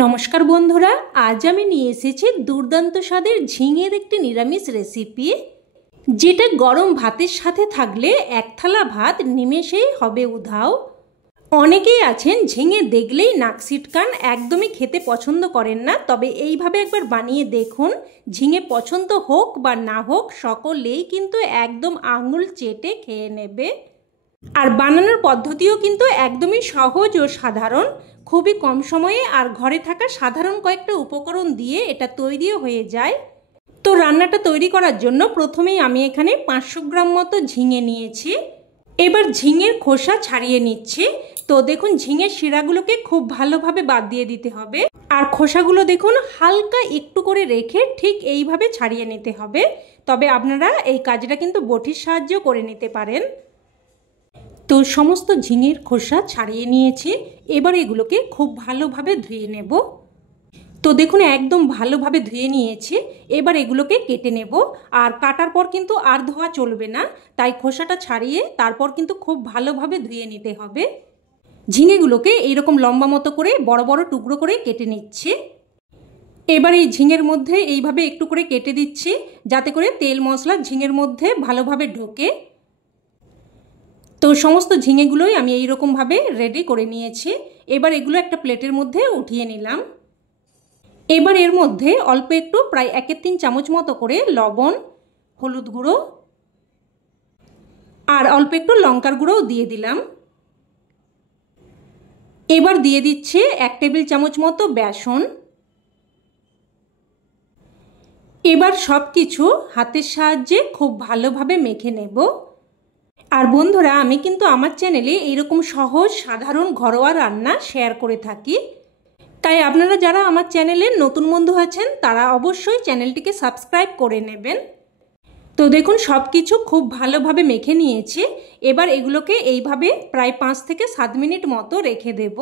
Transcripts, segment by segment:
নমস্কার বন্ধুরা, আজ আমি নিয়ে এসেছি দুর্দান্ত স্বাদের ঝিঙের একটি নিরামিষ রেসিপি, যেটা গরম ভাতের সাথে থাকলে এক থালা ভাত নিমেষেই হবে উধাও। অনেকেই আছেন ঝিঙে দেখলেই নাক সিটকান, একদমই খেতে পছন্দ করেন না। তবে এইভাবে একবার বানিয়ে দেখুন, ঝিঙে পছন্দ হোক বা না হোক সকলেই কিন্তু একদম আঙুল চেটে খেয়ে নেবে। আর বানানোর পদ্ধতিও কিন্তু একদমই সহজ ও সাধারণ, খুবই কম সময়ে আর ঘরে থাকা সাধারণ কয়েকটা উপকরণ দিয়ে এটা তৈরিও হয়ে যায়। তো রান্নাটা তৈরি করার জন্য প্রথমেই আমি এখানে 500 গ্রাম মতো ঝিঙে নিয়েছি। এবার ঝিঙের খোসা ছাড়িয়ে নিচ্ছি। তো দেখুন, ঝিঙের শিরাগুলোকে খুব ভালোভাবে বাদ দিয়ে দিতে হবে, আর খোসাগুলো দেখুন হালকা একটু করে রেখে ঠিক এইভাবে ছাড়িয়ে নিতে হবে। তবে আপনারা এই কাজটা কিন্তু বটির সাহায্যেও করে নিতে পারেন। তো সমস্ত ঝিঙের খোসা ছাড়িয়ে নিয়েছি। এবার এগুলোকে খুব ভালোভাবে ধুয়ে নেব। তো দেখুন একদম ভালোভাবে ধুয়ে নিয়েছি। এবার এগুলোকে কেটে নেব। আর কাটার পর কিন্তু আর ধোয়া চলবে না, তাই খোসাটা ছাড়িয়ে তারপর কিন্তু খুব ভালোভাবে ধুয়ে নিতে হবে। ঝিঙেগুলোকে এইরকম লম্বা মতো করে বড় বড় টুকরো করে কেটে নিচ্ছি। এবার এই ঝিঙের মধ্যে এইভাবে একটু করে কেটে দিচ্ছি, যাতে করে তেল মশলা ঝিঙের মধ্যে ভালোভাবে ঢোকে। তো সমস্ত ঝিঙেগুলোই আমি এইরকমভাবে রেডি করে নিয়েছি। এবার এগুলো একটা প্লেটের মধ্যে উঠিয়ে নিলাম। এবার এর মধ্যে অল্প একটু, প্রায় 1-3 চামচ মতো করে লবণ, হলুদ গুঁড়ো আর অল্প একটু লঙ্কার গুঁড়োও দিয়ে দিলাম। এবার দিয়ে দিচ্ছি 1 টেবিল চামচ মতো বেসন। এবার সব কিছু হাতের সাহায্যে খুব ভালোভাবে মেখে নেব। আর বন্ধুরা, আমি কিন্তু আমার চ্যানেলে এইরকম সহজ সাধারণ ঘরোয়া রান্না শেয়ার করে থাকি, তাই আপনারা যারা আমার চ্যানেলের নতুন বন্ধু আছেন তারা অবশ্যই চ্যানেলটিকে সাবস্ক্রাইব করে নেবেন। তো দেখুন সব কিছু খুব ভালোভাবে মেখে নিয়েছি। এবার এগুলোকে এইভাবে প্রায় 5 থেকে 7 মিনিট মতো রেখে দেব।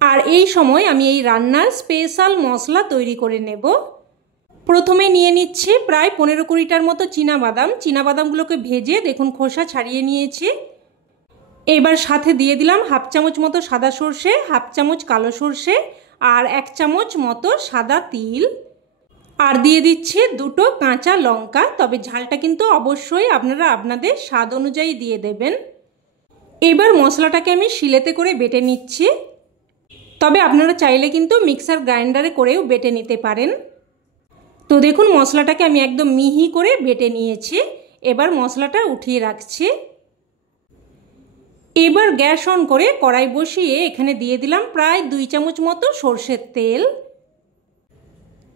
আর এই সময় আমি এই রান্নার স্পেশাল মশলা তৈরি করে নেব। প্রথমে নিয়ে নিচ্ছি প্রায় 15-20টার মতো চীনাবাদামগুলোকে ভেজে দেখুন খোসা ছাড়িয়ে নিয়েছি। এবার সাথে দিয়ে দিলাম 1/2 চামচ মতো সাদা সর্ষে, 1/2 চামচ কালো সর্ষে আর 1 চামচ মতো সাদা তিল। আর দিয়ে দিচ্ছি 2টো কাঁচা লঙ্কা, তবে ঝালটা কিন্তু অবশ্যই আপনারা আপনাদের স্বাদ অনুযায়ী দিয়ে দেবেন। এবার মশলাটাকে আমি শিলেতে করে বেটে নিচ্ছি, তবে আপনারা চাইলে কিন্তু মিক্সার গ্রাইন্ডারে করেও বেটে নিতে পারেন। তো দেখুন মশলাটাকে আমি একদম মিহি করে বেটে নিয়েছি। এবার মশলাটা উঠিয়ে রাখছি। এবার গ্যাস অন করে কড়াই বসিয়ে এখানে দিয়ে দিলাম প্রায় 2 চামচ মতো সরষের তেল।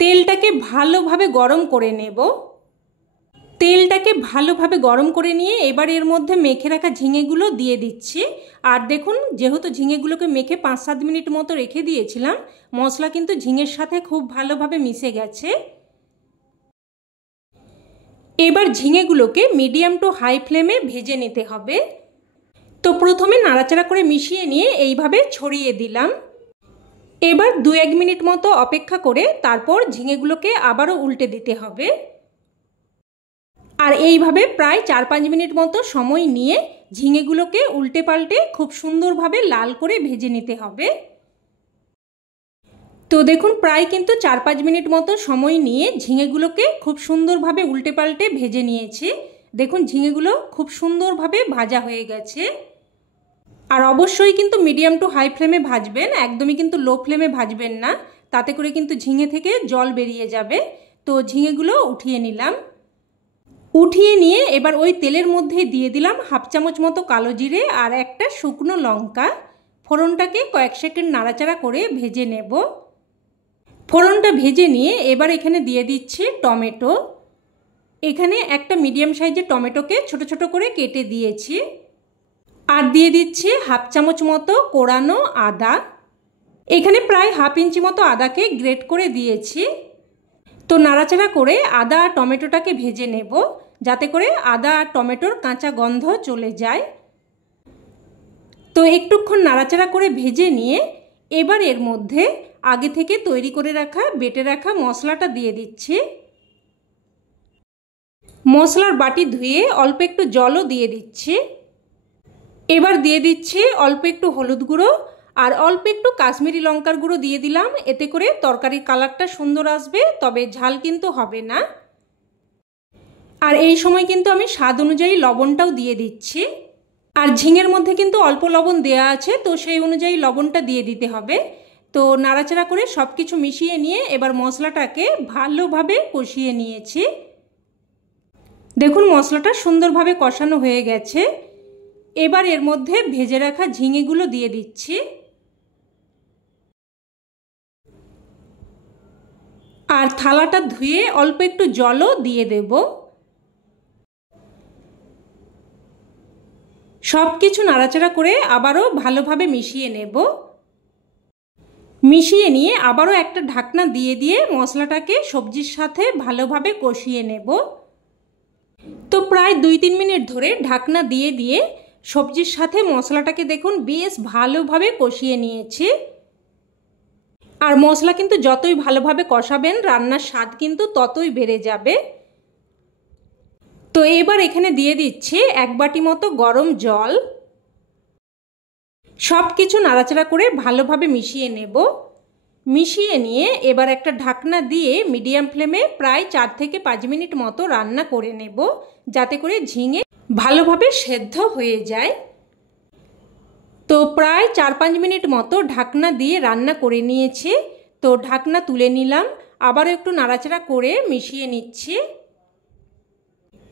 তেলটাকে ভালোভাবে গরম করে নেব। তেলটাকে ভালোভাবে গরম করে নিয়ে এবার এর মধ্যে মেখে রাখা ঝিঙেগুলো দিয়ে দিচ্ছি। আর দেখুন, যেহেতু ঝিঙেগুলোকে মেখে 5-7 মিনিট মতো রেখে দিয়েছিলাম, মশলা কিন্তু ঝিঙের সাথে খুব ভালোভাবে মিশে গেছে। এবার ঝিঙেগুলোকে মিডিয়াম টু হাই ফ্লেমে ভেজে নিতে হবে। তো প্রথমে নাড়াচাড়া করে মিশিয়ে নিয়ে এইভাবে ছড়িয়ে দিলাম। এবার 2-1 মিনিট মতো অপেক্ষা করে তারপর ঝিঙেগুলোকে আবারও উল্টে দিতে হবে। আর এইভাবে প্রায় 4-5 মিনিট মতো সময় নিয়ে ঝিঙেগুলোকে উল্টে পাল্টে খুব সুন্দরভাবে লাল করে ভেজে নিতে হবে। তো দেখুন প্রায় কিন্তু 4-5 মিনিট মতো সময় নিয়ে ঝিঙেগুলোকে খুব সুন্দরভাবে উল্টে পাল্টে ভেজে নিয়েছি। দেখুন ঝিঙেগুলো খুব সুন্দরভাবে ভাজা হয়ে গেছে। আর অবশ্যই কিন্তু মিডিয়াম টু হাই ফ্লেমে ভাজবেন, একদমই কিন্তু লো ফ্লেমে ভাজবেন না, তাতে করে কিন্তু ঝিঙে থেকে জল বেরিয়ে যাবে। তো ঝিঙেগুলো উঠিয়ে নিলাম। উঠিয়ে নিয়ে এবার ওই তেলের মধ্যে দিয়ে দিলাম 1/2 চামচ মতো কালো জিরে আর একটা শুকনো লঙ্কা। ফোড়নটাকে কয়েক সেকেন্ড নাড়াচাড়া করে ভেজে নেব। ফোড়নটা ভেজে নিয়ে এবার এখানে দিয়ে দিচ্ছি টমেটো। এখানে একটা মিডিয়াম সাইজের টমেটোকে ছোট ছোট করে কেটে দিয়েছি। আর দিয়ে দিচ্ছি 1/2 চামচ মতো কোড়ানো আদা। এখানে প্রায় 1/2 ইঞ্চি মতো আদাকে গ্রেট করে দিয়েছি। তো নাড়াচাড়া করে আদা আর টমেটোটাকে ভেজে নেব, যাতে করে আদা আর টমেটোর কাঁচা গন্ধ চলে যায়। তো একটুক্ষণ নাড়াচাড়া করে ভেজে নিয়ে এবার এর মধ্যে আগে থেকে তৈরি করে রাখা বেটে রাখা মশলাটা দিয়ে দিচ্ছি। মশলার বাটি ধুয়ে অল্প একটু জলও দিয়ে দিচ্ছি। এবার দিয়ে দিচ্ছি অল্প একটু হলুদ গুঁড়ো আর অল্প একটু কাশ্মীরি লঙ্কার গুঁড়ো দিয়ে দিলাম, এতে করে তরকারির কালারটা সুন্দর আসবে, তবে ঝাল কিন্তু হবে না। আর এই সময় কিন্তু আমি স্বাদ অনুযায়ী লবণটাও দিয়ে দিচ্ছি। আর ঝিঙের মধ্যে কিন্তু অল্প লবণ দেয়া আছে, তো সেই অনুযায়ী লবণটা দিয়ে দিতে হবে। তো নাড়াচাড়া করে সব কিছু মিশিয়ে নিয়ে এবার মশলাটাকে ভালোভাবে কষিয়ে নিয়েছি। দেখুন মশলাটা সুন্দরভাবে কষানো হয়ে গেছে। এবার এর মধ্যে ভেজে রাখা ঝিঙেগুলো দিয়ে দিচ্ছি। আর থালাটা ধুয়ে অল্প একটু জলও দিয়ে দেব। সব কিছু নাড়াচাড়া করে আবারও ভালোভাবে মিশিয়ে নেব। মিশিয়ে নিয়ে আবারও একটা ঢাকনা দিয়ে দিয়ে মশলাটাকে সবজির সাথে ভালোভাবে কষিয়ে নেব। তো প্রায় 2-3 মিনিট ধরে ঢাকনা দিয়ে দিয়ে সবজির সাথে মশলাটাকে দেখুন বেশ ভালোভাবে কষিয়ে নিয়েছি। আর মশলা কিন্তু যতই ভালোভাবে কষাবেন রান্নার স্বাদ কিন্তু ততই বেড়ে যাবে। তো এবার এখানে দিয়ে দিচ্ছি 1 বাটি মতো গরম জল। সব কিছু নাড়াচাড়া করে ভালোভাবে মিশিয়ে নেব। মিশিয়ে নিয়ে এবার একটা ঢাকনা দিয়ে মিডিয়াম ফ্লেমে প্রায় 4 থেকে 5 মিনিট মতো রান্না করে নেব, যাতে করে ঝিঙে ভালোভাবে সেদ্ধ হয়ে যায়। তো প্রায় 4-5 মিনিট মতো ঢাকনা দিয়ে রান্না করে নিয়েছি। তো ঢাকনা তুলে নিলাম, আবারও একটু নাড়াচাড়া করে মিশিয়ে নিচ্ছি।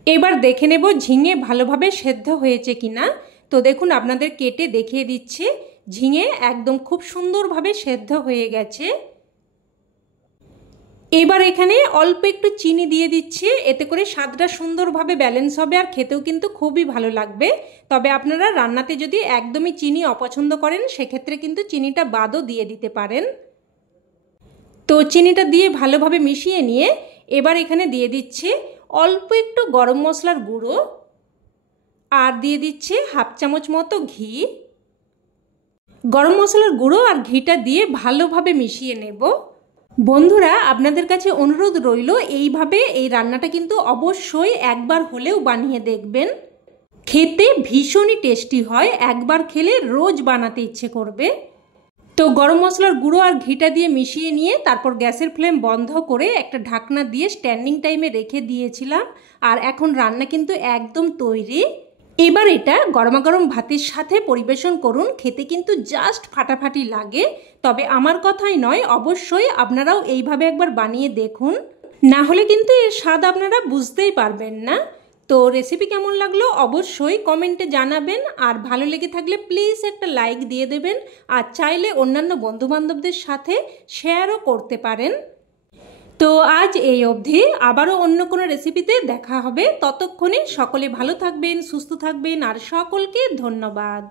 এবার দেখে নেব ঝিঙে ভালোভাবে সেদ্ধ হয়েছে কিনা। তো দেখুন আপনাদের কেটে দেখিয়ে দিচ্ছি, ঝিঙে একদম খুব সুন্দরভাবে সেদ্ধ হয়ে গেছে। এবার এখানে অল্প একটু চিনি দিয়ে দিচ্ছি, এতে করে স্বাদটা সুন্দরভাবে ব্যালেন্স হবে আর খেতেও কিন্তু খুবই ভালো লাগবে। তবে আপনারা রান্নাতে যদি একদমই চিনি অপছন্দ করেন সেক্ষেত্রে কিন্তু চিনিটা বাদও দিয়ে দিতে পারেন। তো চিনিটা দিয়ে ভালোভাবে মিশিয়ে নিয়ে এবার এখানে দিয়ে দিচ্ছি অল্প একটু গরম মশলার গুঁড়ো, আর দিয়ে দিচ্ছি 1/2 চামচ মতো ঘি। গরম মশলার গুঁড়ো আর ঘিটা দিয়ে ভালোভাবে মিশিয়ে নেব। বন্ধুরা আপনাদের কাছে অনুরোধ রইল এইভাবে এই রান্নাটা কিন্তু অবশ্যই একবার হলেও বানিয়ে দেখবেন। খেতে ভীষণই টেস্টি হয়, একবার খেলে রোজ বানাতে ইচ্ছে করবে। তো গরম মশলার গুঁড়ো আর ঘিটা দিয়ে মিশিয়ে নিয়ে তারপর গ্যাসের ফ্লেম বন্ধ করে একটা ঢাকনা দিয়ে স্ট্যান্ডিং টাইমে রেখে দিয়েছিলাম। আর এখন রান্না কিন্তু একদম তৈরি। এবার এটা গরমাগরম ভাতের সাথে পরিবেশন করুন, খেতে কিন্তু জাস্ট ফাটাফাটি লাগে। তবে আমার কথাই নয়, অবশ্যই আপনারাও এইভাবে একবার বানিয়ে দেখুন, না হলে কিন্তু এর স্বাদ আপনারা বুঝতেই পারবেন না। তো রেসিপি কেমন লাগলো অবশ্যই কমেন্টে জানাবেন, আর ভালো লেগে থাকলে প্লিজ একটা লাইক দিয়ে দেবেন, আর চাইলে অন্যান্য বন্ধুবান্ধবদের সাথে শেয়ারও করতে পারেন। তো আজ এই অবধি, আবারও অন্য কোনো রেসিপিতে দেখা হবে। ততক্ষণে সকলে ভালো থাকবেন, সুস্থ থাকবেন, আর সকলকে ধন্যবাদ।